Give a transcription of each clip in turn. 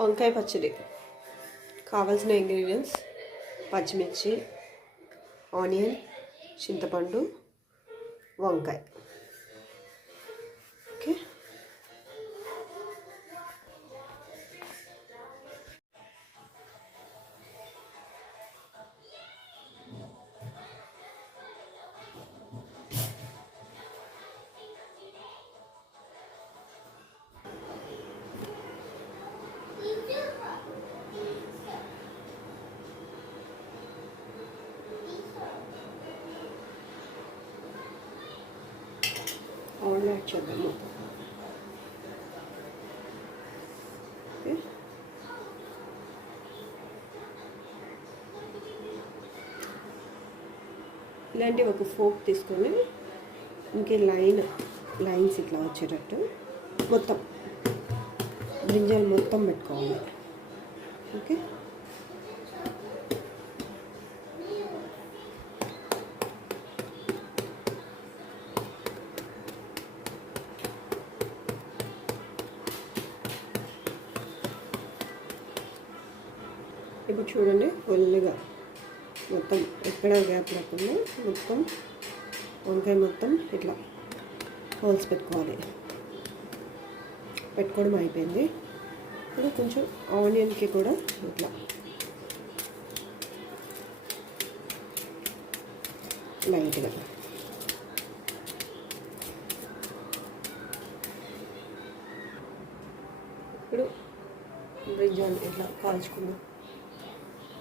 వంకాయ పచ్చడి. కావాల్సిన ఇంగ్రీడియంట్స్ పచ్చిమిర్చి ఆనియన్ చింతపండు వంకాయ. చేద్దాము ఓకే ఇలాంటి ఒక ఫోక్ తీసుకొని ఇంకే లైన్ లైన్స్ ఇట్లా వచ్చేటట్టు మొత్తం బ్రింజాలు మొత్తం పెట్టుకోవాలి. ఓకే? ఇప్పుడు చూడండి ఫుల్గా మొత్తం ఎక్కడ గ్యాప్ లేకుండా మొత్తం వంకాయ మొత్తం ఇట్లా హోల్స్ పెట్టుకోవాలి. పెట్టుకోవడం అయిపోయింది. ఇప్పుడు కొంచెం ఆనియన్కి కూడా ఇట్లా లైట్గా ఇప్పుడు బ్రింజాల్ ఇట్లా కాల్చుకున్నాం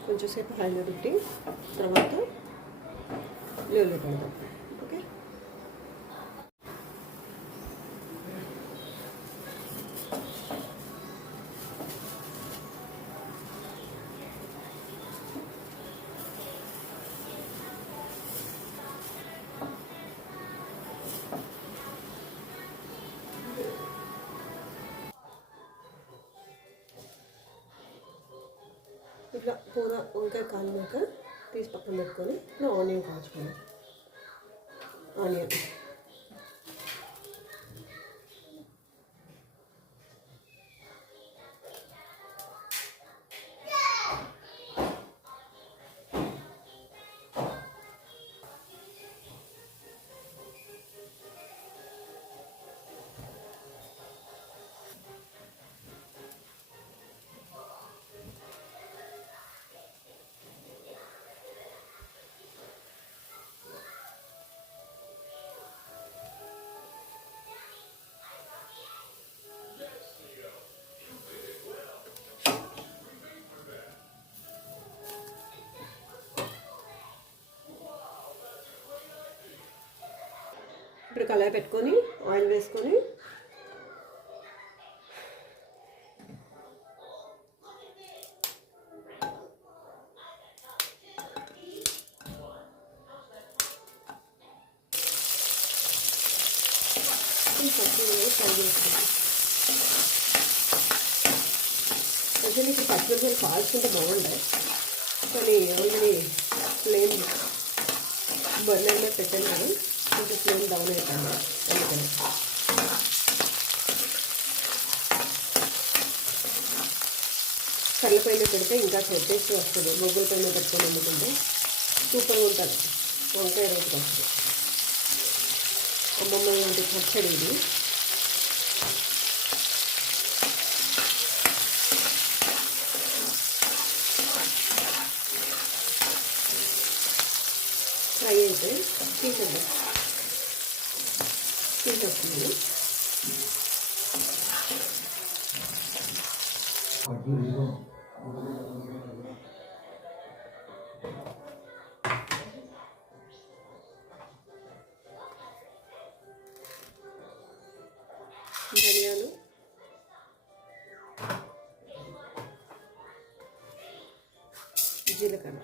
కొంచెంసేపు హాయిలో పెట్టి తర్వాత నీళ్ళు పెడదాం. ఇట్లా పూర వంకాయ కాలినాక తీసి పక్కన పెట్టుకొని ఇట్లా ఆనియన్ కాల్చుకోవాలి ఆనియన్. ఇప్పుడు కళాయి పెట్టుకొని ఆయిల్ వేసుకొని పచ్చిమిరపకాయలు యాక్చువల్లీ ఇప్పుడు పచ్చిమిరపకాయలు కాల్చుకుంటే బాగుంటాయి. కానీ ఓన్లీ ప్లేన్ బర్నర్లో పెట్టాను. కొంచెం ఫ్లేమ్ డౌన్ అయిపోయింది. అందుకని. కళ్ళ పైన పెడితే ఇంకా టేస్ట్ వస్తుంది. మొగ్గుల పైన పెట్టుకొని వండుకుంటే సూపర్గా ఉంటుంది. వంకాయ రోజుకి వస్తుంది. అమ్మమ్మ లాంటి పచ్చడి ఇది. జీలకర్ర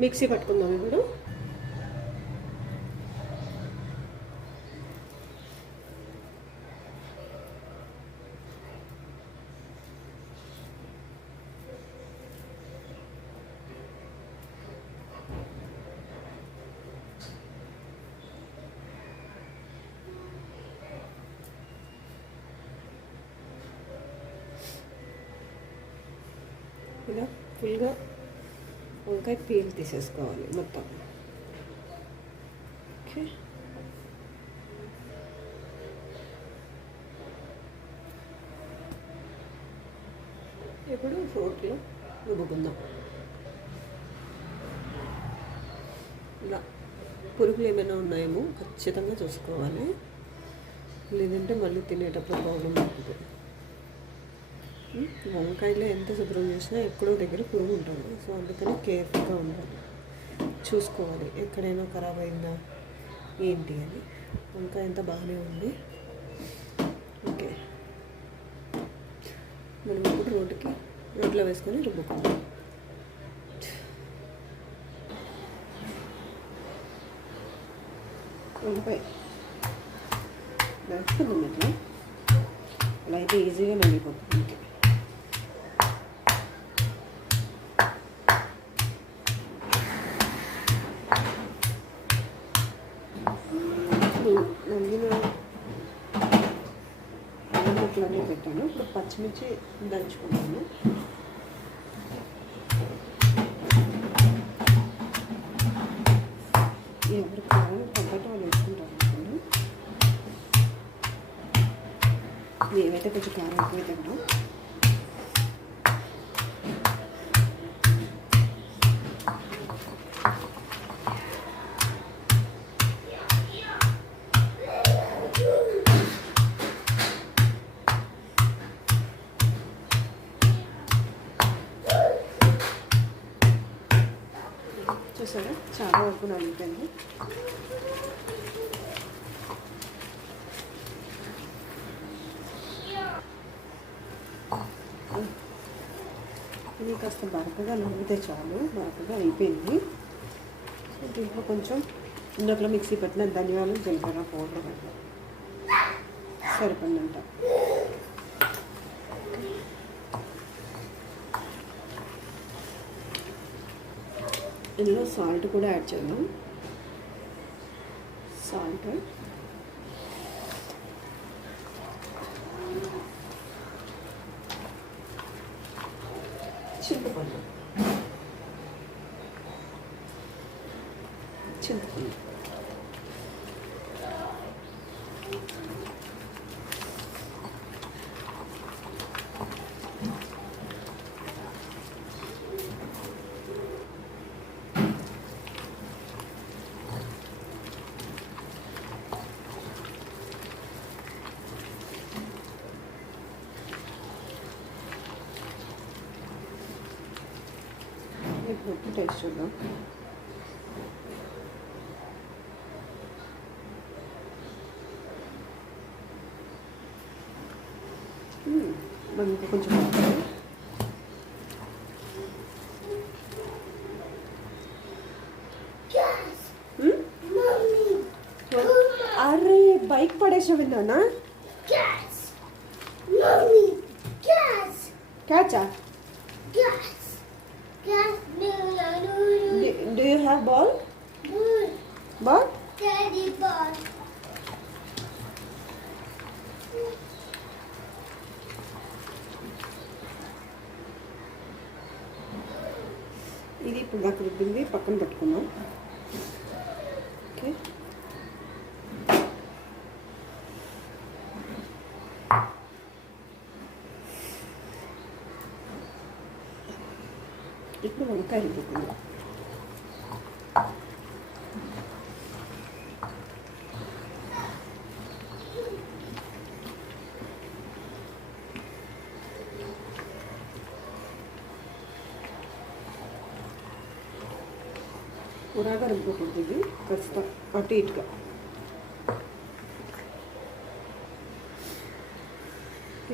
మిక్సీ పట్టుకుందాం ఇప్పుడు. ఇలా ఫుల్గా వంకాయ పీల్ తీసేసుకోవాలి మొత్తం ఓకే ఇప్పుడు రోట్లో రుబ్బుకుందాం ఇలా పురుగులు ఏమైనా ఉన్నాయేమో ఖచ్చితంగా చూసుకోవాలి లేదంటే మళ్ళీ తినేటప్పుడు ప్రాబ్లం అవుతుంది వంకాయలో ఎంత శుభ్రం చేసినా ఎక్కడో దగ్గర పురుగు ఉంటుంది. సో అందుకని కేర్ఫుల్గా ఉండాలి. చూసుకోవాలి. ఎక్కడైనా ఖరాబ్ అయిందా? ఏంటి అని. వంకాయ ఎంత బాగానే ఉంది. ఓకే. మనం ఇప్పుడు రోడ్డుకి రోడ్లో వేసుకొని రుబ్బుకోవాలి వంకాయ. వేసుకుందాం ఇట్లా అలా అయితే ఈజీగా నలిగిపోతుంది. అల్లం పెట్టాను. ఇప్పుడు పచ్చిమిర్చి దంచుకున్నాను. ఎవరికి కావాలి తగ్గట్టు వాళ్ళు వేసుకుంటారు అనుకోండి. మేమైతే కొంచెం కారం ఎక్కువ తింటాం చాలా వరకు ఇది కాస్త బరకగా నవ్వితే చాలు. బరకగా అయిపోయింది. సో దీంట్లో కొంచెం ఇందులో మిక్సీ పెట్టిన ధనియాలు జీలకర్ర పౌడర్ పెట్టాలి. సరిపడినంత. ఇందులో సాల్ట్ కూడా యాడ్ చేద్దాం సాల్ట్ చింతపండు చింతపండు ఇప్పుడు ఉప్పు టేస్ట్ చూద్దాం కొంచెం? అరే బైక్ పడేసావు నాన్న Gas! Mommy! Gas! క్యాచా Gas! Gas! No, no, no, no. Do you have ball Bull. Ball Daddy ball. ఇది ఇప్పుడు దాకా రుబ్బింది పక్కన పెట్టుకుందాం ఓకే ఇప్పుడు పురాగా రుబ్బుకుందాం రుబ్బకూడదు ఇది కాస్త అటు ఇటుగా.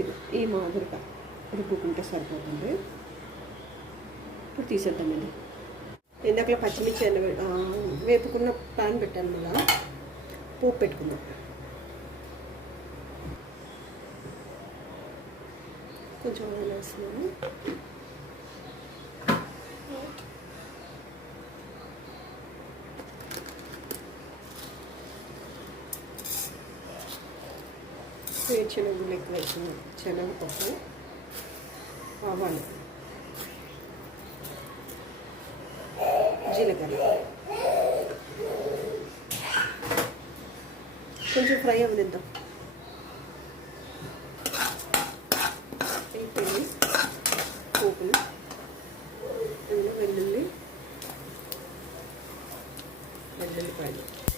ఇది ఈ మాదిరిగా రుబ్బుకుంటే సరిపోతుంది. ఇప్పుడు తీసేద్దాం ఇది ఇందాకలో పచ్చిమిర్చి ఎండ వేపుకున్న పాన్ పెట్టాను మళ్ళా పోపు పెట్టుకుందాం. కొంచెం ఆయిల్ వేస్తున్నాను. వేరుశనగలు ఎక్కువ వేస్తున్నాం శనగపప్పు ఆవాలు. జీలకర్ర. కొంచెం ఫ్రై అవ్వనిద్దాం. అయిపోయింది. పోపులు. అందులో వెల్లుల్లి వెల్లుల్లిపాయలు.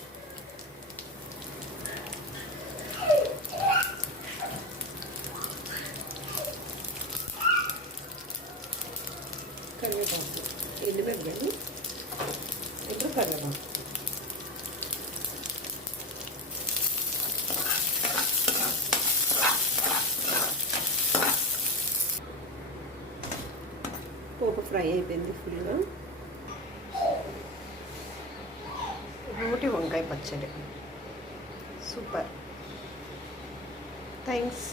పోపు ఫ్రై అయిపోయింది ఫుల్గా రోటి వంకాయ పచ్చడి. సూపర్. థ్యాంక్స్